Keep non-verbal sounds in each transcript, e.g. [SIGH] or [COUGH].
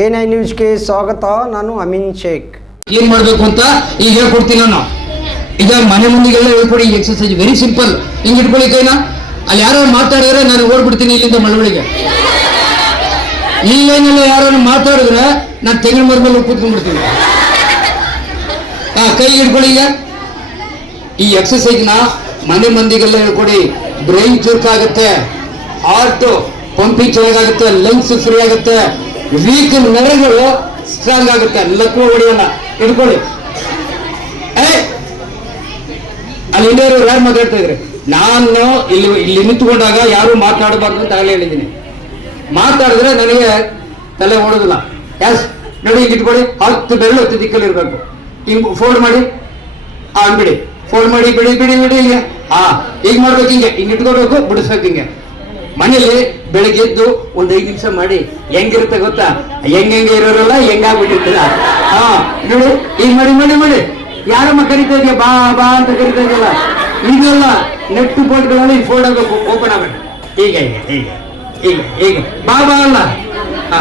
N I ನ್ಯೂಸ್ಗೆ ಸ್ವಾಗತ, ನಾನು ಅಮೀನ್ ಶೇಖ್. ಏನ್ ಮಾಡ್ಬೇಕು ಅಂತ ಈಗ ಹೇಳ್ಕೊಡ್ತೀನಿ ನಾನು. ಈಗ ಮನೆ ಮುಂದಿಗೆಲ್ಲ ಹೇಳ್ಕೊಡಿ ಎಕ್ಸರ್ಸೈಜ್ ವೆರಿ ಸಿಂಪಲ್ ಹಿಂಗ್ ಇಟ್ಕೊಳ್ಳಿ ಕೈನ. ಅಲ್ಲಿ ಯಾರೋ ಮಾತಾಡಿದ್ರೆ ನಾನು ಓಡ್ಬಿಡ್ತೀನಿ ಇಲ್ಲಿಂದ ಮಳವಳಿಗೆ. ಈ ಲೈನಲ್ಲಿ ಯಾರು ಮಾತಾಡಿದ್ರೆ ನಾನು ತೆಂಗಿನ ಮರದ ಮೇಲೆ ಕೂತ್ಕೊಂಡ್ಬಿಡ್ತೀನಿ ಹಾ ಕೈ ಹಿಡ್ಕೊಳ್ಳಿ ಈಗ. ಈ ಎಕ್ಸರ್ಸೈಜ್ನ ಮನೆ ಮಂದಿಗೆಲ್ಲ ಹೇಳ್ಕೊಡಿ. ಬ್ರೈನ್ ಚುರುಕಾಗುತ್ತೆ ಹಾರ್ಟ್ ಪಂಪಿಂಗ್ ಚೆನ್ನಾಗಾಗುತ್ತೆ. ಲಂಗ್ಸ್ ಫ್ರೀ ಆಗುತ್ತೆ. ವೀಕ್ ನರಗಳು ಸ್ಟ್ರಾಂಗ್ ಆಗುತ್ತೆ. ಲಕ್ವ ಹೊಡೆಯೋಣ ಹಿಡ್ಕೊಳ್ಳಿ. ಅಲ್ಲಿ ಇನ್ನೇರು ಯಾರು ಮಾತಾಡ್ತಾ ಇದ್ರೆ ನಾನು ಇಲ್ಲಿ ಇಲ್ಲಿ ನಿಂತ್ಕೊಂಡಾಗ ಯಾರು ಮಾತಾಡಬಾರ್ದು ಅಂತ ಆಗಲೇ ಹೇಳಿದ್ದೀನಿ. ಮಾತಾಡಿದ್ರೆ ನನಗೆ ತಲೆ ಓಡೋದಿಲ್ಲ. ಯಾಸ್ ನೋಡಿ ಈಗ ಇಟ್ಕೊಳ್ಳಿ. ಹತ್ತು ಬೆರಳು ಹತ್ತು ದಿಕ್ಕಲ್ಲಿ ಇರಬೇಕು. ಹಿಂಗ್ ಫೋಲ್ಡ್ ಮಾಡಿ. ಹಾ ಬಿಡಿ. ಫೋಲ್ಡ್ ಮಾಡಿ, ಬಿಡಿ ಬಿಡಿ ಬಿಡಿ, ಹಿಂಗೆ. ಹಾ ಈಗ ಮಾಡ್ಬೇಕು ಹಿಂಗೆ. ಹಿಂಗೆ ಇಟ್ಕೋಬೇಕು, ಬಿಡಿಸ್ಬೇಕು ಹಿಂಗೆ. ಮನೇಲಿ ಬೆಳಿಗ್ಗೆ ಎದ್ದು ಒಂದು ಐದು ನಿಮಿಷ ಮಾಡಿ, ಹೆಂಗಿರುತ್ತೆ ಗೊತ್ತಾ? ಹೆಂಗೆ ಇರೋರಲ್ಲ ಹೆಂಗಾಗ್ಬಿಟ್ಟಿರ್ತೀರ? ಹಾ, ನೋಡಿ, ಈಗ ಮಾಡಿ ಮಾಡಿ ಮಾಡಿ ಯಾರಮ್ಮ ಕರಿತಾ ಇದೆಯಾ? ಬಾ ಬಾ ಅಂತ ಕರಿತಾ ಇದೆಯಲ್ಲ? ಈಗಲ್ಲ ನೆಟ್ ಬೋರ್ಡ್ಗಳೆಲ್ಲ ಫೋಲ್ಡ್ ಆಗಬೇಕು ಓಪನ್ ಆಗಬೇಕು ಹೀಗೆ ಹೀಗೆ ಹೀಗೆ ಹೀಗೆ ಬಾ ಬಾ ಅಲ್ಲ. ಹಾ.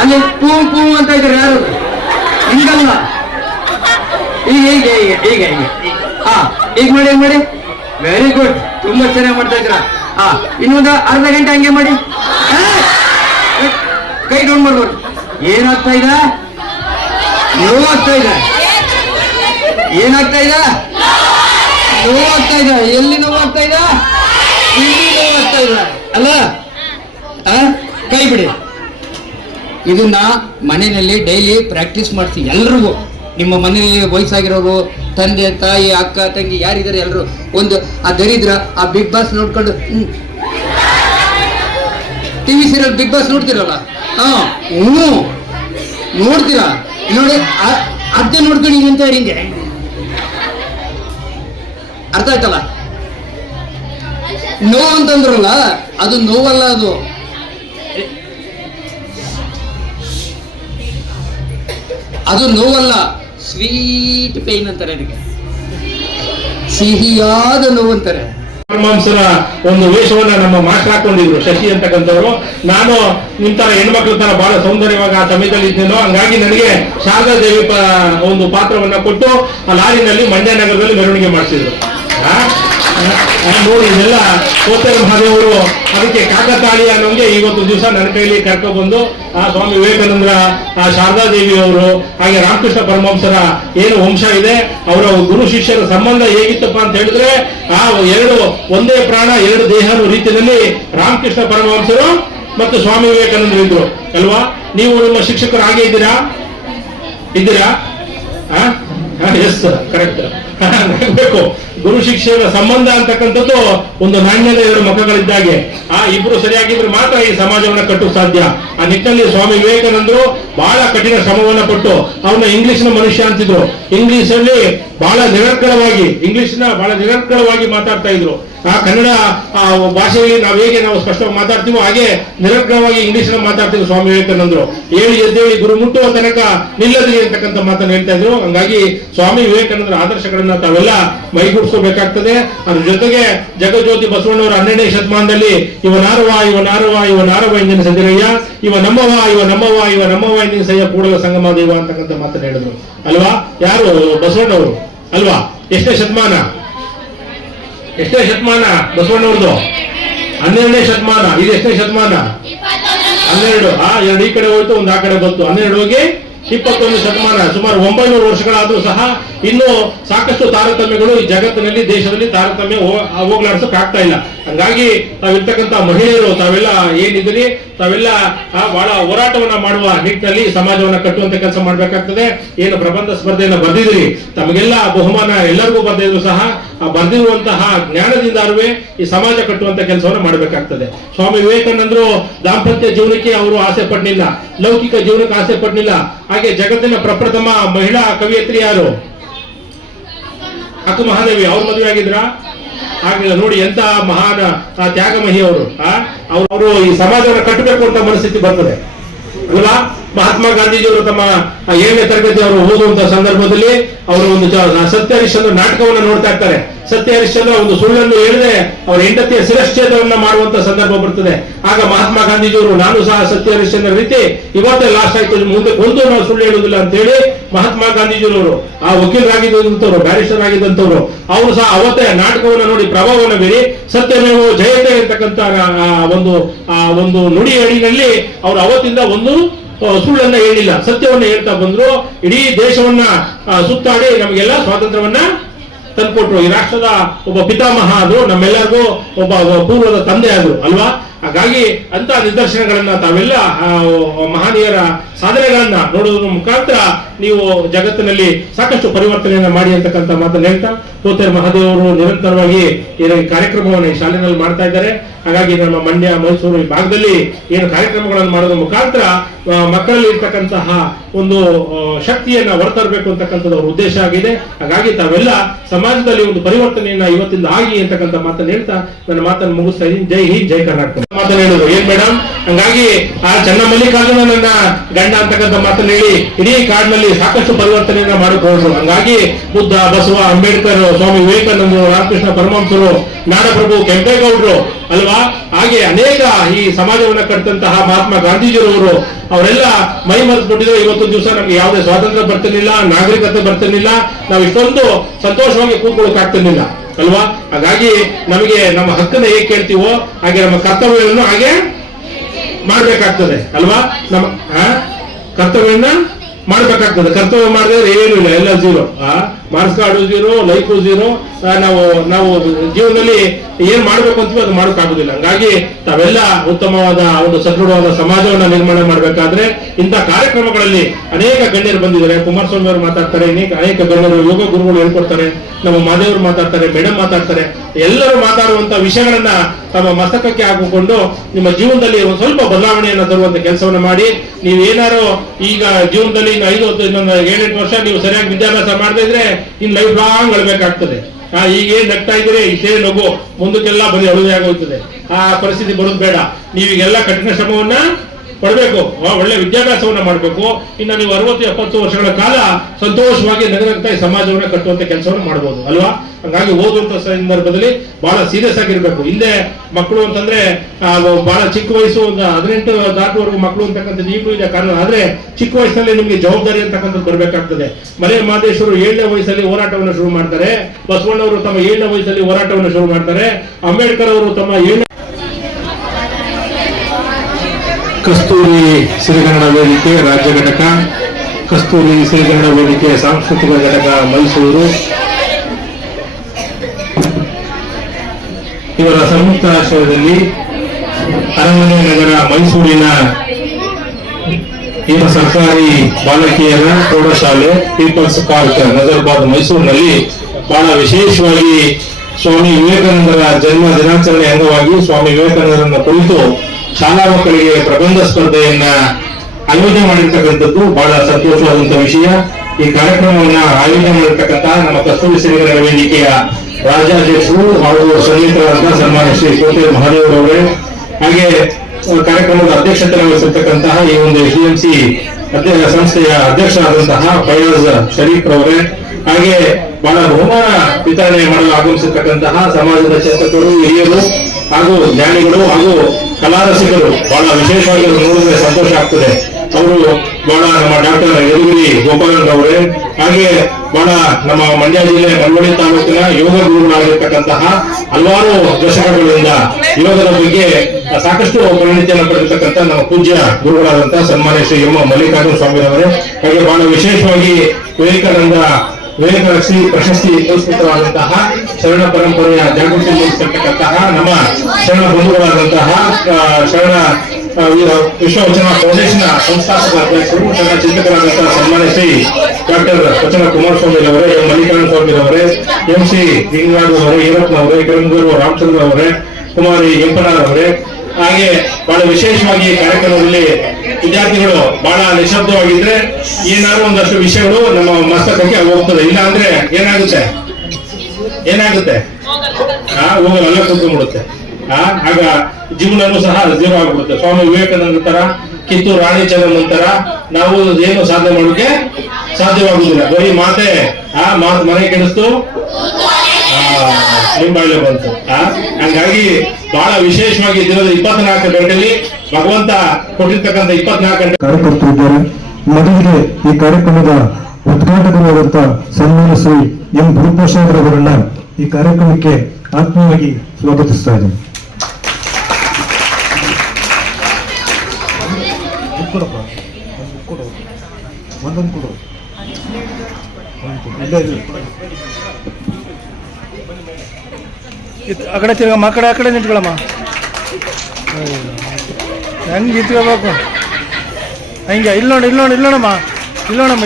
ಅಲ್ಲಿ ಪೂ ಪೂ ಅಂತ ಇದ್ರೆ ಯಾರು? ಹಿಂಗಲ್ಲ ಈಗ ಹೀಗೆ ಹೀಗೆ ಹೀಗೆ ಹೀಗೆ ಹಾ, ಈಗ ಮಾಡಿ ಮಾಡಿ ವೆರಿ ಗುಡ್ ತುಂಬಾ ಚೆನ್ನಾಗಿ ಮಾಡ್ತಾ ಇದ್ರ ಹಾ ಇನ್ನೊಂದು ಅರ್ಧ ಗಂಟೆ ಹಂಗೆ ಮಾಡಿ. ಕೈ ಡೌನ್ ಮಾಡ್ಬೋದು ಏನಾಗ್ತಾ ಇದೆ? ನೋವಾಗ್ತಾ ಇದೆ. ಏನಾಗ್ತಾ ಇದೆ? ನೋವಾಗ್ತಾ ಇದೆ. ಎಲ್ಲಿ ನೋವಾಗ್ತಾ ಇದ? ಇಲ್ಲಿ ನೋವಾಗ್ತಾ ಇದ. ಅಲ್ಲ? ಕೈ ಬಿಡಿ. ಇದನ್ನ ಮನೆಯಲ್ಲಿ ಡೈಲಿ ಪ್ರಾಕ್ಟೀಸ್ ಮಾಡ್ತೀವಿ ಎಲ್ರಿಗೂ. ನಿಮ್ಮ ಮನೆಯಲ್ಲಿ ವಯಸ್ಸಾಗಿರೋರು, ತಂದೆ, ತಾಯಿ, ಅಕ್ಕ, ತಂಗಿ, ಯಾರಿದ್ದಾರೆ ಎಲ್ಲರೂ ಒಂದು ಆ ದರಿದ್ರ, ಆ ಬಿಗ್ ಬಾಸ್ ನೋಡ್ಕೊಂಡು ಟಿವಿ ಸೀರಿಯಲ್ ಬಿಗ್ ಬಾಸ್ ನೋಡ್ತಿರಲ್ಲ? ಹಾ, ಹ್ಞೂ. ನೋಡ್ತೀರಾ? ನೋಡಿ ಅರ್ಧ ನೋಡ್ಕೊಂಡು ಅಂತ ಹಿಂಗೆ. ಅರ್ಥ ಆಯ್ತಲ್ಲ? ನೋವು ಅಂತಂದ್ರಲ್ಲ ಅದು ನೋವಲ್ಲ ಅದು. ಅದು ನೋವಲ್ಲ. ಸ್ವೀಟ್ ಪೇನ್ ಅಂತಾರೆ ಅದಕ್ಕೆ. ಸಿಹಿಯಾದ ನೋವು ಅಂತಾರೆ. ಪರಮಹಂಸರ ಒಂದು ವೇಷವನ್ನ ನಮ್ಮ ಮಾಸ್ಟರ್ ಹಾಕೊಂಡಿದ್ರು ಶಶಿ ಅಂತಕ್ಕಂಥವ್ರು. ನಾನು ನಿಮ್ ತರ ಹೆಣ್ಮಕ್ಳ ತರ ಬಹಳ ಸೌಂದರ್ಯವಾಗಿ ಆ ಸಮಯದಲ್ಲಿ ಇದ್ದೇನೋ ಹಂಗಾಗಿ ನನಗೆ ಶಾರದಾ ದೇವಿ ಪ- ಒಂದು ಪಾತ್ರವನ್ನ ಕೊಟ್ಟು ಆ ಲಾರಿನಲ್ಲಿ ಮಂಡ್ಯ ನಗರದಲ್ಲಿ ಮೆರವಣಿಗೆ ಮಾಡಿಸಿದ್ರು. ನೋಡಿ ಇದೆಲ್ಲ ಕೋಟೆರ ಮಹಾದೇವರು ಅದಕ್ಕೆ ಕಾಕತಾಳಿ ಅನ್ನೋಂಗೆ ಇವತ್ತು ದಿವಸ ನನ್ನ ಕೈಲಿ ಕರ್ಕೊಬಂದು ಆ ಸ್ವಾಮಿ ವಿವೇಕಾನಂದರ, ಆ ಶಾರದಾ ದೇವಿ ಅವರು ಹಾಗೆ ರಾಮಕೃಷ್ಣ ಪರಮಹಂಸರ ಏನು ವಂಶ ಇದೆ, ಅವರ ಗುರು ಶಿಷ್ಯರ ಸಂಬಂಧ ಹೇಗಿತ್ತಪ್ಪ ಅಂತ ಹೇಳಿದ್ರೆ, ಆ ಎರಡು ಒಂದೇ ಪ್ರಾಣ, ಎರಡು ದೇಹ ರೀತಿಯಲ್ಲಿ ರಾಮಕೃಷ್ಣ ಪರಮಹಂಸರು ಮತ್ತು ಸ್ವಾಮಿ ವಿವೇಕಾನಂದರು ಇದ್ರು. ಅಲ್ವಾ? ನೀವು ನಿಮ್ಮ ಶಿಕ್ಷಕರು ಹಾಗೆ ಇದ್ದೀರಾ? ಇದ್ದೀರಾ? ಎಸ್ ಕರೆಕ್ಟ್ [LAUGHS] ಬೇಕು. ಗುರು ಶಿಕ್ಷೆಯ ಸಂಬಂಧ ಅಂತಕ್ಕಂಥದ್ದು ಒಂದು ನಾಣ್ಯದ ಇವರ ಮುಖಗಳಿದ್ದಾಗೆ. ಆ ಇಬ್ರು ಸರಿಯಾಗಿದ್ರೆ ಮಾತ್ರ ಈ ಸಮಾಜವನ್ನ ಕಟ್ಟೋ ಸಾಧ್ಯ. ಆ ನಿಟ್ಟಿನಲ್ಲಿ ಸ್ವಾಮಿ ವಿವೇಕಾನಂದರು ಬಹಳ ಕಠಿಣ ಶ್ರಮವನ್ನು ಪಟ್ಟು ಅವನ ಇಂಗ್ಲಿಷ್ನ ಮನುಷ್ಯ ಅಂತಿದ್ರು. ಇಂಗ್ಲಿಷ್ ಅಲ್ಲಿ ಬಹಳ ನಿರರ್ಗಳವಾಗಿ ಇಂಗ್ಲಿಷ್ನ ಬಹಳ ನಿರರ್ಗಳವಾಗಿ ಮಾತಾಡ್ತಾ ಇದ್ರು. ಆ ಕನ್ನಡ, ಆ ಭಾಷೆಯಲ್ಲಿ ನಾವು ಹೇಗೆ ನಾವು ಸ್ಪಷ್ಟವಾಗಿ ಮಾತಾಡ್ತೀವೋ ಹಾಗೆ ನಿರರ್ಗಳವಾಗಿ ಇಂಗ್ಲಿಷ್ನ ಮಾತಾಡ್ತೀವಿ ಸ್ವಾಮಿ ವಿವೇಕಾನಂದರು. ಹೇಳಿ ಎದ್ದೇಳಿ ಗುರು ಮುಟ್ಟುವ ತನಕ ನಿಲ್ಲದಿ ಅಂತಕ್ಕಂಥ ಮಾತನ್ನು ಹೇಳ್ತಾ ಇದ್ರು. ಹಂಗಾಗಿ ಸ್ವಾಮಿ ವಿವೇಕಾನಂದರ ಆದರ್ಶಗಳನ್ನ ತಾವೆಲ್ಲ ಮೈಗೂಡಿಸ್ಕೋಬೇಕಾಗ್ತದೆ. ಅದ್ರ ಜೊತೆಗೆ ಜಗಜ್ಯೋತಿ ಬಸವಣ್ಣವರ ಹನ್ನೆರಡನೇ ಶತಮಾನದಲ್ಲಿ, ಇವ ನಾರವ ಇವ ನಾರವ ಇವ ನಾರವ ಎಂದಿನ ಇವ ನಮ್ಮವ ಇವ ನಮ್ಮವ ಇವ ನಮ್ಮವ ಎಂದಿನ ಸಯ್ಯ ಕೂಡಲ ಸಂಗಮ ದೇವ ಅಂತಕ್ಕಂಥ ಮಾತನ್ನು ಹೇಳಿದ್ರು. ಅಲ್ವಾ? ಯಾರು? ಬಸವಣ್ಣವರು. ಅಲ್ವಾ? ಎಷ್ಟೇ ಶತಮಾನ? ಎಷ್ಟೇ ಶತಮಾನ? ಬಸವಣ್ಣವ್ರದ್ದು? ಹನ್ನೆರಡನೇ ಶತಮಾನ. ಇದು ಎಷ್ಟೇ ಶತಮಾನ? ಹನ್ನೆರಡು. ಆ, ಎರಡು ಈ ಕಡೆ ಹೋಯ್ತು, ಒಂದು ಆ ಕಡೆ ಬಂತು. ಹನ್ನೆರಡು ಹೋಗಿ ಇಪ್ಪತ್ತೊಂದು ಶತಮಾನ. ಸುಮಾರು ಒಂಬೈನೂರು ವರ್ಷಗಳಾದ್ರೂ ಸಹ ಇನ್ನೂ ಸಾಕಷ್ಟು ತಾರತಮ್ಯಗಳು ಈ ಜಗತ್ತಿನಲ್ಲಿ, ದೇಶದಲ್ಲಿ ತಾರತಮ್ಯ ಹೋಗ್ಲಾಡ್ಸಕ್ ಆಗ್ತಾ ಇಲ್ಲ. ಹಂಗಾಗಿ ತಾವಿರ್ತಕ್ಕಂತ ಮಹಿಳೆಯರು, ತಾವೆಲ್ಲ ಏನಿದ್ರಿ ತಾವೆಲ್ಲ ಬಹಳ ಹೋರಾಟವನ್ನ ಮಾಡುವ ನಿಟ್ಟಿನಲ್ಲಿ ಸಮಾಜವನ್ನ ಕಟ್ಟುವಂತ ಕೆಲಸ ಮಾಡ್ಬೇಕಾಗ್ತದೆ. ಏನು ಪ್ರಬಂಧ ಸ್ಪರ್ಧೆಯನ್ನ ಬರ್ದಿದ್ರಿ ತಮಗೆಲ್ಲ ಬಹುಮಾನ ಎಲ್ಲರಿಗೂ ಬಂದಿದ್ರು ಸಹ ಬರ್ದಿರುವಂತಹ ಜ್ಞಾನದಿಂದಾರುವೆ ಈ ಸಮಾಜ ಕಟ್ಟುವಂತ ಕೆಲಸವನ್ನ ಮಾಡಬೇಕಾಗ್ತದೆ. ಸ್ವಾಮಿ ವಿವೇಕಾನಂದರು ದಾಂಪತ್ಯ ಜೀವನಕ್ಕೆ ಅವರು ಆಸೆ ಲೌಕಿಕ ಜೀವನಕ್ಕೆ ಆಸೆ ಹಾಗೆ ಜಗತ್ತಿನ ಪ್ರಪ್ರಥಮ ಮಹಿಳಾ ಕವಿಯತ್ರಿ ಯಾರು? ಅಕ್ಕ ಮಹಾದೇವಿ, ಅವ್ರ ಮದುವೆ ಆಗಿದ್ರ? ಆಗಿಲ್ಲ ನೋಡಿ, ಎಂತ ಮಹಾನ್ ತ್ಯಾಗಮಹಿ ಅವರು ಅವರು ಈ ಸಮಾಜವನ್ನು ಕಟ್ಟಬೇಕು ಅಂತ ಮನಸ್ಥಿತಿ ಬರ್ತದೆ. ಅಲ್ವಾ ಮಹಾತ್ಮ ಗಾಂಧೀಜಿಯವರು ತಮ್ಮ ಏಳನೇ ತರಗತಿ ಅವರು ಓದುವಂತ ಸಂದರ್ಭದಲ್ಲಿ ಅವರು ಒಂದು ಸತ್ಯ ಹರಿಶ್ಚಂದ್ರ ನಾಟಕವನ್ನು ನೋಡ್ತಾ ಇರ್ತಾರೆ. ಸತ್ಯ ಹರಿಶ್ಚಂದ್ರ ಒಂದು ಸುಳ್ಳನ್ನು ಹೇಳಿದ್ರೆ ಅವರ ಹೆಂಡತಿಯ ಶಿರಶ್ಚೇತವನ್ನ ಮಾಡುವಂತ ಸಂದರ್ಭ ಬರ್ತದೆ. ಆಗ ಮಹಾತ್ಮ ಗಾಂಧೀಜಿಯವರು, ನಾನು ಸಹ ಸತ್ಯ ಹರಿಶ್ಚಂದ್ರ ರೀತಿ, ಇವತ್ತೇ ಲಾಸ್ಟ್ ಆಯ್ತು, ಮುಂದೆ ಒಂದು ನಾವು ಸುಳ್ಳು ಹೇಳುವುದಿಲ್ಲ ಅಂತ ಹೇಳಿ ಮಹಾತ್ಮ ಗಾಂಧೀಜಿಯವರು, ಆ ವಕೀಲರಾಗಿದ್ದಂಥವ್ರು, ಬ್ಯಾರಿಸ್ಟರ್ ಆಗಿದ್ದಂಥವ್ರು, ಅವರು ಸಹ ಅವತ್ತೇ ನಾಟಕವನ್ನು ನೋಡಿ ಪ್ರಭಾವವನ್ನು ಬೀರಿ, ಸತ್ಯಮೇವ ಜಯತೆ ಆ ಒಂದು ಆ, ಒಂದು ನುಡಿ ಹೇಳಿನಲ್ಲಿ ಅವರು ಅವತ್ತಿಂದ ಒಂದು ಸುಳ್ಳನ್ನ ಹೇಳಿಲ್ಲ, ಸತ್ಯವನ್ನ ಹೇಳ್ತಾ ಬಂದ್ರು. ಇಡೀ ದೇಶವನ್ನ ಸುತ್ತಾಡಿ ನಮಗೆಲ್ಲ ಸ್ವಾತಂತ್ರ್ಯವನ್ನ ತಂದ್ಕೊಟ್ರು. ಈ ರಾಷ್ಟ್ರದ ಒಬ್ಬ ಪಿತಾಮಹ ಆದ್ರು, ನಮ್ಮೆಲ್ಲರಿಗೂ ಒಬ್ಬ ಪೂರ್ವದ ತಂದೆ ಆದ್ರು, ಅಲ್ವಾ? ಹಾಗಾಗಿ ಅಂತ ನಿದರ್ಶನಗಳನ್ನ ತಾವೆಲ್ಲ ಮಹನೀಯರ ಸಾಧನೆಗಳನ್ನ ನೋಡೋದ್ರ ಮುಖಾಂತರ ನೀವು ಜಗತ್ತಿನಲ್ಲಿ ಸಾಕಷ್ಟು ಪರಿವರ್ತನೆಯನ್ನ ಮಾಡಿ ಅಂತಕ್ಕಂಥ ಮಾತನ್ನು ಹೇಳ್ತಾ ಕೋತೇರ್ ಮಹಾದೇವರು ನಿರಂತರವಾಗಿ ಏನೇನು ಕಾರ್ಯಕ್ರಮವನ್ನು ಈ ಶಾಲೆನಲ್ಲಿ ಮಾಡ್ತಾ ಇದ್ದಾರೆ. ಹಾಗಾಗಿ ನಮ್ಮ ಮಂಡ್ಯ, ಮೈಸೂರು ಈ ಭಾಗದಲ್ಲಿ ಏನು ಕಾರ್ಯಕ್ರಮಗಳನ್ನು ಮಾಡೋದ್ರ ಮುಖಾಂತರ ಮಕ್ಕಳಲ್ಲಿ ಇರ್ತಕ್ಕಂತಹ ಒಂದು ಶಕ್ತಿಯನ್ನ ಹೊರತರಬೇಕು ಅಂತಕ್ಕಂಥದ್ದು ಅವ್ರ ಉದ್ದೇಶ ಆಗಿದೆ. ಹಾಗಾಗಿ ತಾವೆಲ್ಲ ಸಮಾಜದಲ್ಲಿ ಒಂದು ಪರಿವರ್ತನೆಯನ್ನ ಇವತ್ತಿಂದ ಆಗಿ ಅಂತಕ್ಕಂಥ ಮಾತನ್ನು ಹೇಳ್ತಾ, ನನ್ನ ಮಾತನ್ನು ಮುಗಿಸ್ತಾ ಇದ್ದೀನಿ. ಜೈ ಹಿಂದ್, ಜೈ ಕರ್ನಾಟಕ. ಮಾತನ್ನು ಹೇಳಿದ್ರು, ಏನ್ ಮೇಡಮ್ ಹಂಗಾಗಿ ಆ ಚನ್ನ ಮಲ್ಲಿಕಾರ್ಜುನ ನನ್ನ ಗಂಡ ಅಂತಕ್ಕಂಥ ಮಾತನ್ನು ಹೇಳಿ, ಇಡೀ ಕಾಡಿನಲ್ಲಿ ಸಾಕಷ್ಟು ಪರಿವರ್ತನೆಯನ್ನ ಮಾಡಿಕೊಂಡ್ರು. ಹಂಗಾಗಿ ಬುದ್ಧ, ಬಸವ, ಅಂಬೇಡ್ಕರ್, ಸ್ವಾಮಿ ವಿವೇಕಾನಂದರು, ರಾಮಕೃಷ್ಣ ಪರಮಹಂಸರು, ನಾಡಪ್ರಭು ಕೆಂಪೇಗೌಡರು ಅಲ್ವಾ? ಹಾಗೆ ಅನೇಕ ಈ ಸಮಾಜವನ್ನ ಕಟ್ಟಂತಹ ಮಹಾತ್ಮ ಗಾಂಧೀಜಿರವರು, ಅವರೆಲ್ಲ ಮೈ ಮರೆತುಬಿಟ್ಟಿದ್ರೆ ಇವತ್ತು ದಿವಸ ನಮ್ಗೆ ಯಾವುದೇ ಸ್ವಾತಂತ್ರ್ಯ ಬರ್ತಿರ್ಲಿಲ್ಲ, ನಾಗರಿಕತೆ ಬರ್ತಿರ್ಲಿಲ್ಲ. ನಾವು ಇಷ್ಟೊಂದು ಸಂತೋಷವಾಗಿ ಕೂತ್ಕೊಳ್ಳೋಕೆ ಆಗ್ತಿರ್ಲಿಲ್ಲ, ಅಲ್ವಾ? ಹಾಗಾಗಿ ನಮಗೆ ನಮ್ಮ ಹಕ್ಕನ್ನ ಹೇಗೆ ಕೇಳ್ತೀವೋ, ಹಾಗೆ ನಮ್ಮ ಕರ್ತವ್ಯವನ್ನು ಹಾಗೆ ಮಾಡ್ಬೇಕಾಗ್ತದೆ, ಅಲ್ವಾ? ನಮ್ಮ, ಆ? ಮಾಡ್ಬೇಕಾಗ್ತದೆ. ಕರ್ತವ್ಯ ಮಾಡಿದ್ರೆ ಏನು ಇಲ್ಲ ಎಲ್ಲ zero marks card zero life zero ನಾವು ನಾವು ಜೀವನದಲ್ಲಿ ಏನ್ ಮಾಡ್ಬೇಕು ಅಂತೀವಿ ಅದು ಮಾಡೋಕ್ಕಾಗುದಿಲ್ಲ. ಹಂಗಾಗಿ ತಾವೆಲ್ಲ ಉತ್ತಮವಾದ ಒಂದು ಸದೃಢವಾದ ಸಮಾಜವನ್ನ ನಿರ್ಮಾಣ ಮಾಡ್ಬೇಕಾದ್ರೆ ಇಂಥ ಕಾರ್ಯಕ್ರಮಗಳಲ್ಲಿ ಅನೇಕ ಗಣ್ಯರು ಬಂದಿದ್ದಾರೆ. ಕುಮಾರಸ್ವಾಮಿ ಅವರು ಮಾತಾಡ್ತಾರೆ, ಅನೇಕ ಅನೇಕ ಗಣ್ಯರು, ಯೋಗ ಗುರುಗಳು ಹೇಳ್ಕೊಡ್ತಾರೆ, ನಮ್ಮ ಮಾದೇವರು ಮಾತಾಡ್ತಾರೆ ಮೇಡಮ್ ಮಾತಾಡ್ತಾರೆ. ಎಲ್ಲರೂ ಮಾತಾಡುವಂತ ವಿಷಯಗಳನ್ನ ತಮ್ಮ ಮಸ್ತಕಕ್ಕೆ ಹಾಕಿಕೊಂಡು ನಿಮ್ಮ ಜೀವನದಲ್ಲಿ ಒಂದು ಸ್ವಲ್ಪ ಬದಲಾವಣೆಯನ್ನ ತರುವಂತ ಕೆಲಸವನ್ನ ಮಾಡಿ ನೀವು ಏನಾರು ಈಗ ಜೀವನದಲ್ಲಿ ಇನ್ನು ಐದು, ಹತ್ತು, ಇನ್ನೊಂದು ಏಳೆಂಟು ವರ್ಷ ನೀವು ಸರಿಯಾಗಿ ವಿದ್ಯಾಭ್ಯಾಸ ಮಾಡದೇ ಇದ್ರೆ ಇನ್ ಲೈಫ್ ಲಾಂಗ್ ಅಳ್ಬೇಕಾಗ್ತದೆ. ಆ, ಈಗ ಏನ್ ನಗ್ತಾ ಇದ್ರೆ ಇಷ್ಟೇ ನಗು, ಮುಂದಕ್ಕೆಲ್ಲ ಬರೀ ಅಳುವೆ ಆಗೋಗ್ತದೆ ಆ ಪರಿಸ್ಥಿತಿ ಬರೋದು ಬೇಡ. ನೀವೀಗೆಲ್ಲ ಕಠಿಣ ಶ್ರಮವನ್ನ ಪಡಬೇಕು. ಒಳ್ಳೆ ವಿದ್ಯಾಭ್ಯಾಸವನ್ನ ಮಾಡಬೇಕು. ಇನ್ನು ನೀವು ಅರವತ್ತು, ಎಪ್ಪತ್ತು ವರ್ಷಗಳ ಕಾಲ ಸಂತೋಷವಾಗಿ ನಗರಗ್ತಾ ಈ ಸಮಾಜವನ್ನ ಕಟ್ಟುವಂತ ಕೆಲಸವನ್ನು ಮಾಡಬಹುದು ಅಲ್ವಾ? ಹಂಗಾಗಿ ಓದುವಂತ ಸಂದರ್ಭದಲ್ಲಿ ಬಹಳ ಸೀರಿಯಸ್ ಆಗಿರ್ಬೇಕು. ಹಿಂದೆ ಮಕ್ಕಳು ಅಂತಂದ್ರೆ ಬಹಳ ಚಿಕ್ಕ ವಯಸ್ಸು ಒಂದು ಹದಿನೆಂಟು ದಾಟುವರೆಗೂ ಮಕ್ಕಳು ಅಂತಕ್ಕಂಥದ್ದು ಈಗಲೂ ಇದೆ. ಕಾರಣ ಆದ್ರೆ ಚಿಕ್ಕ ವಯಸ್ಸಿನಲ್ಲಿ ನಿಮ್ಗೆ ಜವಾಬ್ದಾರಿ ಅಂತಕ್ಕಂಥದ್ದು ಬರಬೇಕಾಗ್ತದೆ. ಮಲೆ ಮಹದೇಶ್ವರು ಏಳನೇ ವಯಸ್ಸಲ್ಲಿ ಹೋರಾಟವನ್ನು ಶುರು ಮಾಡ್ತಾರೆ. ಬಸವಣ್ಣವರು ತಮ್ಮ ಏಳನೇ ವಯಸ್ಸಲ್ಲಿ ಹೋರಾಟವನ್ನು ಶುರು ಮಾಡ್ತಾರೆ. ಅಂಬೇಡ್ಕರ್ ಅವರು ತಮ್ಮ ಏಳನೇ ಕಸ್ತೂರಿ ಸಿರಿಗನ್ನಡ ವೇದಿಕೆ ರಾಜ್ಯ ಘಟಕ, ಕಸ್ತೂರಿ ಸಿರಿಗನ್ನಡ ವೇದಿಕೆ ಸಾಂಸ್ಕೃತಿಕ ಘಟಕ ಮೈಸೂರು. ಇವರ ಸಂಯುಕ್ತ ಆಶ್ರಯದಲ್ಲಿ ಅರಮನೆ ನಗರ ಮೈಸೂರಿನ ಇವರ ಸರ್ಕಾರಿ ಬಾಲಕಿಯರ ಪ್ರೌಢಶಾಲೆ ಪೀಪಲ್ಸ್ ಪಾರ್ಕ್ ನಜರ್ಬಾದ್ ಮೈಸೂರಿನಲ್ಲಿ ಬಹಳ ವಿಶೇಷವಾಗಿ ಸ್ವಾಮಿ ವಿವೇಕಾನಂದರ ಜನ್ಮ ದಿನಾಚರಣೆ ಅಂಗವಾಗಿ ಸ್ವಾಮಿ ವಿವೇಕಾನಂದರನ್ನ ಕುರಿತು ಶಾಲಾ ಮಕ್ಕಳಿಗೆ ಪ್ರಬಂಧ ಸ್ಪರ್ಧೆಯನ್ನ ಆಯೋಜನೆ ಮಾಡಿರ್ತಕ್ಕಂಥದ್ದು ಬಹಳ ಸಂತೋಷವಾದಂತಹ ವಿಷಯ. ಈ ಕಾರ್ಯಕ್ರಮವನ್ನ ಆಯೋಜನೆ ಮಾಡಿರ್ತಕ್ಕಂತಹ ನಮ್ಮ ಕಸ್ತೂರಿ ಸಿರಿಗರ ವೇದಿಕೆಯ ರಾಜ್ಯಾಧ್ಯಕ್ಷರು ಹಾಗೂ ಸನ್ನಿಹಿತರಾದ ಸನ್ಮಾನ್ಯ ಶ್ರೀ ಕೋಟೆ ಮಹಾದೇವರವರೇ ಹಾಗೆ ಕಾರ್ಯಕ್ರಮದ ಅಧ್ಯಕ್ಷತೆ ವಹಿಸಿರ್ತಕ್ಕಂತಹ ಈ ಒಂದು ಎಸ್ಡಿಎಂಸಿ ಸಂಸ್ಥೆಯ ಅಧ್ಯಕ್ಷರಾದಂತಹ ಫೈರೋಜ್ ಶರೀಫ್ ಅವರೇ ಹಾಗೆ, ಬಹಳ ಬಹುಮಾನ ವಿತರಣೆ ಮಾಡಲು ಆಗಮಿಸಿರ್ತಕ್ಕಂತಹ ಸಮಾಜದ ಚೇತಕರು, ಹಿರಿಯರು ಹಾಗೂ ಜ್ಞಾನಿಗಳು ಹಾಗೂ ಕಲಾರಸಿಕರು ಬಹಳ ವಿಶೇಷವಾಗಿ ನೋಡಿದ್ರೆ ಸಂತೋಷ ಆಗ್ತದೆ. ಅವರು ಬಹಳ ನಮ್ಮ ಡಾಕ್ಟರ್ ಯದುಗಿರಿ ಗೋಪಾಲನ್ ಅವರೇ ಹಾಗೆ ಬಹಳ ನಮ್ಮ ಮಂಡ್ಯ ಜಿಲ್ಲೆ ಮಲ್ವಳ್ಳಿ ತಾಲೂಕಿನ ಯೋಗ ಗುರುಗಳಾಗಿರ್ತಕ್ಕಂತಹ ಹಲವಾರು ದಶಕಗಳಿಂದ ಯೋಗದ ಬಗ್ಗೆ ಸಾಕಷ್ಟು ಪರಿಣಿತಿಯನ್ನು ಪಡೆದಿರ್ತಕ್ಕಂಥ ನಮ್ಮ ಪೂಜ್ಯ ಗುರುಗಳಾದಂತಹ ಸನ್ಮಾನ್ಯ ಶ್ರೀ ಎಂ ಮಲ್ಲಿಕಾರ್ಜುನ ಸ್ವಾಮಿರವರೇ ಹಾಗೆ ಬಹಳ ವಿಶೇಷವಾಗಿ ವಿವೇಕಾನಂದ ಶ್ರೀ ಪ್ರಶಸ್ತಿ ಪುರಸ್ಕೃತವಾದಂತಹ ಶರಣ ಪರಂಪರೆಯ ಜಾಗೃತಿ ಮೂಡಿಸಿರ್ತಕ್ಕಂತಹ ನಮ್ಮ ಶರಣ ಬಂಧುಗಳಾದಂತಹ ಶರಣ ವಿಶ್ವವಚನ ಫೌಂಡೇಶನ್ ಸಂಸ್ಥಾಪಕ ಅಧ್ಯಕ್ಷರು, ಶರಣ ಚಿಂತಕರಾದಂತಹ ಸನ್ಮಾನ್ಯ ಶ್ರೀ ಡಾಕ್ಟರ್ ವಚನ ಕುಮಾರಸ್ವಾಮಿ ಅವರೇ ಎಂ. ಮಲ್ಲಿಕಾರ್ಜುನ ಸ್ವಾಮಿ ಅವರೇ ಎಂ. ಸಿ. ಲಿಂಗರಾಜ್ ಅವರೇ ಈರಪ್ಪನವರೇ ಗುರು ರಾಮಚಂದ್ರ ಅವರೇ ಕುಮಾರಿ ಎಂಪನಾರ್ ಅವರೇ ಹಾಗೆ ಬಹಳ ವಿಶೇಷವಾಗಿ ಕಾರ್ಯಕ್ರಮದಲ್ಲಿ ವಿದ್ಯಾರ್ಥಿಗಳು ಬಹಳ ನಿಶಬ್ದವಾಗಿದ್ರೆ ಏನಾದ್ರು ಒಂದಷ್ಟು ವಿಷಯಗಳು ನಮ್ಮ ಮಸ್ತಕಕ್ಕೆ ಹೋಗ್ತದೆ. ಇಲ್ಲ ಅಂದ್ರೆ ಏನಾಗುತ್ತೆ? ಏನಾಗುತ್ತೆ? ಆ ಹೋಗಲ್ಲ ಕುತ್ಕೊಂಡ್ಬಿಡುತ್ತೆ. ಆ, ಆಗ ಜೀವನನೂ ಸಹ ಜೀರೋ ಆಗ್ಬಿಡುತ್ತೆ. ಸ್ವಾಮಿ ವಿವೇಕಾನಂದ ತರ ಕಿತ್ತೂರು ರಾಣಿ ಚೆನ್ನಮ್ಮ ತರ ನಾವು ಏನು ಸಾಧನೆ ಮಾಡೋಕೆ ಸಾಧ್ಯವಾಗುವುದಿಲ್ಲ. ಬರೀ ಮಾತೆ ಆ ಮಾತು ಮನೆ ಕೆಡಿಸ್ತು ನಿಂಬಾಳೆ ಬಂತು. ಹಂಗಾಗಿ ಬಹಳ ವಿಶೇಷವಾಗಿ ದಿನದ ಇಪ್ಪತ್ನಾಲ್ಕು ಗಂಟೆಯಲ್ಲಿ ಭಗವಂತ ಕೊಟ್ಟಿರ್ತಕ್ಕಂಥ ಇಪ್ಪತ್ನಾಲ್ಕು ಗಂಟೆ ಕಾರ್ಯಕರ್ತರು ಇದ್ದಾರೆ ಮೊದಲಿಗೆ ಈ ಕಾರ್ಯಕ್ರಮದ ಉದ್ಘಾಟಕರಾದಂತ ಸನ್ಮಾನ ಶ್ರೀ ಎಂ. ಗುರುಪ್ರಸಾದ್ ಅವರನ್ನ ಈ ಕಾರ್ಯಕ್ರಮಕ್ಕೆ ಆತ್ಮೀಯವಾಗಿ ಸ್ವಾಗತಿಸ್ತಾ ಇದ್ದೀನಿ. ಒಂದೊಂದು ಕೊಡು. ಇತ್ ಆ ಕಡೆ ತಿರ್ಗಮ್ಮ ಆ ಕಡೆ ಆ ಕಡೆ ನಿಂತ್ಕೊಳಮ್ಮ ಹೆಂಗೆ ನಿಂತ್ಕೋಬೇಕು? ಹಂಗೆ? ಇಲ್ಲಿ ನೋಡಿ ಇಲ್ಲ ನೋಡಿ ಇಲ್ಲಿ ನೋಡಮ್ಮ. ಇಲ್ಲಿ ನೋಡಮ್ಮ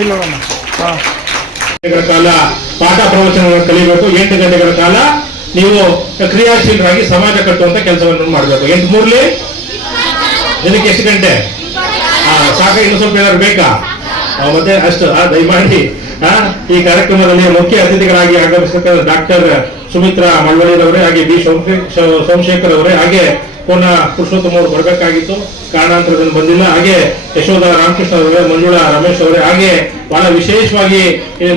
ಕಾಲ ಪಾಠ ಪ್ರವಚನಗಳನ್ನು ಕಲಿಬೇಕು. ಎಂಟು ಗಂಟೆಗಳ ಕಾಲ ನೀವು ಕ್ರಿಯಾಶೀಲರಾಗಿ ಸಮಾಜ ಕಟ್ಟುವಂತ ಕೆಲಸವನ್ನು ಮಾಡಬೇಕು. ಎಂಟು ಮೂರ್ಲಿ? ದಿನಕ್ಕೆ ಎಷ್ಟು ಗಂಟೆ? ಸಾಕ ಇನ್ನು ಸ್ವಲ್ಪ ಏನಾದ್ರು ಬೇಕಾ? ಮತ್ತೆ ಅಷ್ಟು. ದಯಮಾಡಿ. ಈ ಕಾರ್ಯಕ್ರಮದಲ್ಲಿ ಮುಖ್ಯ ಅತಿಥಿಗಳಾಗಿ ಆಗಮಿಸ್ತಕ್ಕಂಥ ಡಾಕ್ಟರ್ ಸುಮಿತ್ರಾ ಮಳ್ಳವಳ್ಳಿರವರೇ ಹಾಗೆ ಬಿ ಸೋಮಶೇಖರ್ ಅವರೇ ಹಾಗೆ ಪೂರ್ಣ ಪುರುಷೋತ್ತಮ ಅವರು ಬರಬೇಕಾಗಿತ್ತು. ಕಾರಣಾಂತರದಲ್ಲಿ ಬಂದಿಲ್ಲ. ಹಾಗೆ ಯಶೋಧ ರಾಮಕೃಷ್ಣ ಅವರೇ, ಮಂಜುಳಾ ರಮೇಶ್ ಅವರೇ, ಹಾಗೆ ಬಹಳ ವಿಶೇಷವಾಗಿ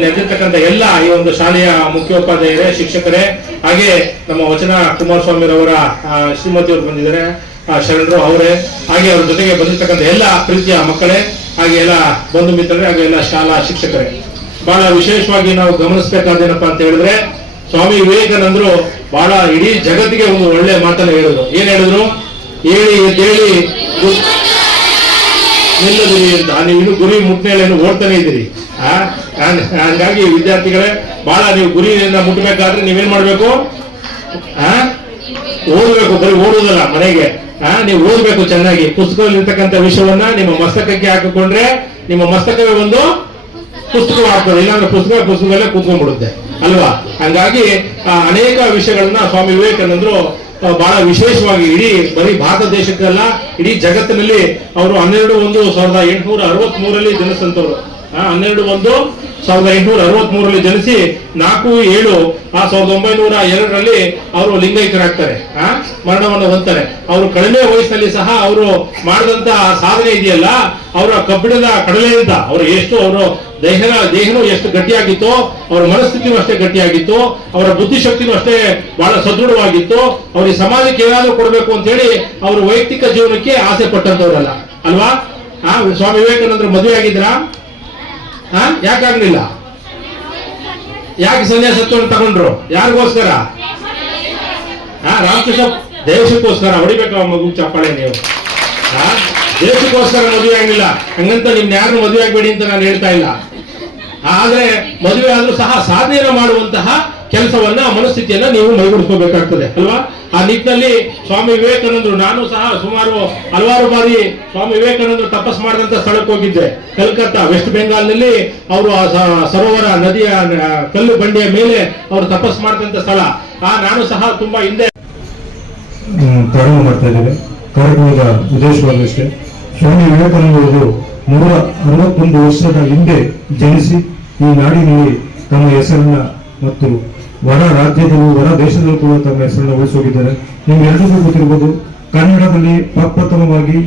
ನಡೆದಿರ್ತಕ್ಕಂಥ ಎಲ್ಲ ಈ ಒಂದು ಶಾಲೆಯ ಮುಖ್ಯೋಪಾಧ್ಯಾಯರೇ, ಶಿಕ್ಷಕರೇ, ಹಾಗೆ ನಮ್ಮ ವಚನ ಕುಮಾರಸ್ವಾಮಿ ಅವರ ಶ್ರೀಮತಿ ಅವರು ಬಂದಿದ್ದಾರೆ ಶರಣರು ಅವರೇ, ಹಾಗೆ ಅವ್ರ ಜೊತೆಗೆ ಬಂದಿರ್ತಕ್ಕಂಥ ಎಲ್ಲ ಪ್ರೀತಿಯ ಮಕ್ಕಳೇ, ಹಾಗೆ ಎಲ್ಲ ಬಂಧು ಮಿತ್ರರೇ, ಹಾಗೆ ಎಲ್ಲ ಶಾಲಾ ಶಿಕ್ಷಕರೇ. ಬಹಳ ವಿಶೇಷವಾಗಿ ನಾವು ಗಮನಿಸಬೇಕಾದೇನಪ್ಪ ಅಂತ ಹೇಳಿದ್ರೆ ಸ್ವಾಮಿ ವಿವೇಕಾನಂದರು ಬಹಳ ಇಡೀ ಜಗತ್ತಿಗೆ ಒಂದು ಒಳ್ಳೆ ಮಾತನ್ನು ಹೇಳಿದ್ರು. ಏನ್ ಹೇಳಿದ್ರು? ಹೇಳಿ ಹೇಳಿ ನಿಲ್ಲದಿರಿ ಅಂತ. ನೀವು ಇನ್ನು ಗುರಿ ಮುಟ್ಟಿನ ಓಡ್ತಾನೆ ಇದ್ದೀರಿ. ಹಂಗಾಗಿ ವಿದ್ಯಾರ್ಥಿಗಳೇ, ಬಹಳ ನೀವು ಗುರಿಯಿಂದ ಮುಟ್ಟಬೇಕಾದ್ರೆ ನೀವೇನ್ ಮಾಡ್ಬೇಕು? ಆ? ಓದಬೇಕು, ಬರೀ ಓಡುವುದಲ್ಲ ಮನೆಗೆ. ಆ? ನೀವು ಓದಬೇಕು ಚೆನ್ನಾಗಿ. ಪುಸ್ತಕದಲ್ಲಿ ಇರ್ತಕ್ಕಂಥ ವಿಷಯವನ್ನ ನಿಮ್ಮ ಮಸ್ತಕಕ್ಕೆ ಹಾಕಿಕೊಂಡ್ರೆ ನಿಮ್ಮ ಮಸ್ತಕವೇ ಒಂದು ಪುಸ್ತಕವಾಗ್ತದೆ. ಇಲ್ಲಾಂದ್ರೆ ಪುಸ್ತಕ ಪುಸ್ತಕದಲ್ಲೇ ಕೂತ್ಕೊಂಡ್ಬಿಡುತ್ತೆ. ಅಲ್ವಾ? ಹಂಗಾಗಿ ಅನೇಕ ವಿಷಯಗಳನ್ನ ಸ್ವಾಮಿ ವಿವೇಕಾನಂದರು ಬಹಳ ವಿಶೇಷವಾಗಿ ಇಡೀ ಬರೀ ಭಾರತ ದೇಶಕ್ಕಲ್ಲ ಇಡೀ ಜಗತ್ತಿನಲ್ಲಿ ಅವರು ಹನ್ನೆರಡು ಒಂದು ಸಾವಿರದ ಎಂಟುನೂರ ಅರವತ್ತ್ ಮೂರಲ್ಲಿ ಜನಿಸಂತವ್ರು ಹನ್ನೆರಡು ಒಂದು ಸಾವಿರದ ಎಂಟುನೂರ ಅರವತ್ತ್ ಮೂರಲ್ಲಿ ಜನಿಸಿ, ನಾಲ್ಕು ಏಳು, ಆ, ಸಾವಿರದ ಒಂಬೈನೂರ ಎರಡರಲ್ಲಿ ಅವರು ಲಿಂಗೈಕ್ಯರಾಗ್ತಾರೆ ಆ, ಮರಣವನ್ನು ಹೊಂದ್ತಾರೆ. ಅವರು ಕಡಿಮೆ ವಯಸ್ಸಿನಲ್ಲಿ ಸಹ ಅವರು ಮಾಡಿದಂತ ಸಾಧನೆ ಇದೆಯಲ್ಲ, ಅವರ ಕಬ್ಬಿಣದ ಕಡಲೆಯಿಂದ, ಅವರು ಎಷ್ಟು ಅವರು ದೇಹನ, ದೇಹನೂ ಎಷ್ಟು ಗಟ್ಟಿಯಾಗಿತ್ತು, ಅವರ ಮನಸ್ಥಿತಿನೂ ಅಷ್ಟೇ ಗಟ್ಟಿಯಾಗಿತ್ತು, ಅವರ ಬುದ್ಧಿಶಕ್ತಿನೂ ಅಷ್ಟೇ ಬಹಳ ಸದೃಢವಾಗಿತ್ತು, ಅವ್ರಿಗೆ ಸಮಾಜಕ್ಕೆ ಏನಾದರೂ ಕೊಡಬೇಕು ಅಂತ ಹೇಳಿ ಅವರು ವೈಯಕ್ತಿಕ ಜೀವನಕ್ಕೆ ಆಸೆ ಪಟ್ಟಂತವ್ರಲ್ಲ. ಅಲ್ವಾ? ಆ, ಸ್ವಾಮಿ ವಿವೇಕಾನಂದರು ಮದುವೆ ಆಗಿದ್ರಾ? ಹಾ ಯಾಕಾಗ್ಲಿಲ್ಲ? ಯಾಕೆ ಸನ್ಯಾಸತ್ವವನ್ನು ತಗೊಂಡ್ರು? ಯಾರಿಗೋಸ್ಕರ? ಹಾ ರಾಮಕೃಷ್ಣ ದೇಶಕ್ಕೋಸ್ಕರ ಹೊಡಿಬೇಕು ಮಗು ಚಪ್ಪಾಳೆ ನೀವು. ಹಾ ದೇಶಕ್ಕೋಸ್ಕರ ಮದುವೆ ಆಗಿಲ್ಲ ಹಂಗಂತ ನಿಮ್ ಯಾರು ಮದುವೆ ಆಗ್ಬೇಡಿ ಅಂತ ನಾನು ಹೇಳ್ತಾ ಇಲ್ಲ. ಆದ್ರೆ ಮದುವೆ ಆದ್ರೂ ಸಹ ಸಾಧನೆಯನ್ನು ಮಾಡುವಂತಹ ಕೆಲಸವನ್ನ, ಮನಸ್ಥಿತಿಯನ್ನ ನೀವು ಮೈಗೂಡಿಸ್ಕೋಬೇಕಾಗ್ತದೆ, ಅಲ್ವಾ? ಆ ನಿಟ್ಟಿನಲ್ಲಿ ಸ್ವಾಮಿ ವಿವೇಕಾನಂದರು, ನಾನು ಸಹ ಸುಮಾರು ಹಲವಾರು ಬಾರಿ ಸ್ವಾಮಿ ವಿವೇಕಾನಂದರು ತಪಸ್ ಮಾಡಿದಂತ ಸ್ಥಳಕ್ಕೆ ಹೋಗಿದ್ದೆ, ಕಲ್ಕತ್ತಾ ವೆಸ್ಟ್ ಬೆಂಗಾಲ್ನಲ್ಲಿ ಅವರು ಆ ಸರೋವರ ನದಿಯ ಕಲ್ಲು ಬಂಡೆಯ ಮೇಲೆ ಅವರು ತಪಸ್ ಮಾಡಿದಂತ ಸ್ಥಳ. ಆ, ನಾನು ಸಹ ತುಂಬಾ ಹಿಂದೆ ಪ್ರಾರಂಭ ಮಾಡ್ತಾ ಇದ್ದೇವೆ ಕಾರ್ಯಕ್ರಮದ ಸ್ವಾಮಿ ವಿವೇಕಾನಂದರು ನೂರ ಅರವತ್ತೊಂದು ವರ್ಷದ ಹಿಂದೆ ಜನಿಸಿ ಈ ನಾಡಿನಲ್ಲಿ ತಮ್ಮ ಹೆಸರನ್ನ ಮತ್ತು ಹೊರ ರಾಜ್ಯದಲ್ಲೂ ಹೊರ ದೇಶದಲ್ಲೂ ಕೂಡ ತಮ್ಮ ಹೆಸರನ್ನ ಉಳಿಸೋಗಿದ್ದಾರೆ. ನಿಮ್ಗೆಲ್ಲರಿಗೂ ಗೊತ್ತಿರ್ಬೋದು, ಕನ್ನಡದಲ್ಲಿ ಪ್ರಪ್ರಥಮವಾಗಿ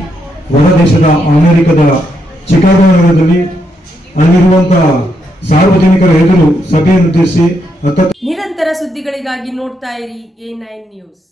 ಹೊರ ದೇಶದ ಅಮೆರಿಕದ ಚಿಕಾಗೋ ನಗರದಲ್ಲಿ ಅಲ್ಲಿರುವಂತಹ ಸಾರ್ವಜನಿಕರ ಎದುರು ಸಭೆಯನ್ನು ಉದ್ದೇಶಿಸಿ ನಿರಂತರ ಸುದ್ದಿಗಳಿಗಾಗಿ ನೋಡ್ತಾ ಇರಿ ಎ ನೈನ್ ನ್ಯೂಸ್.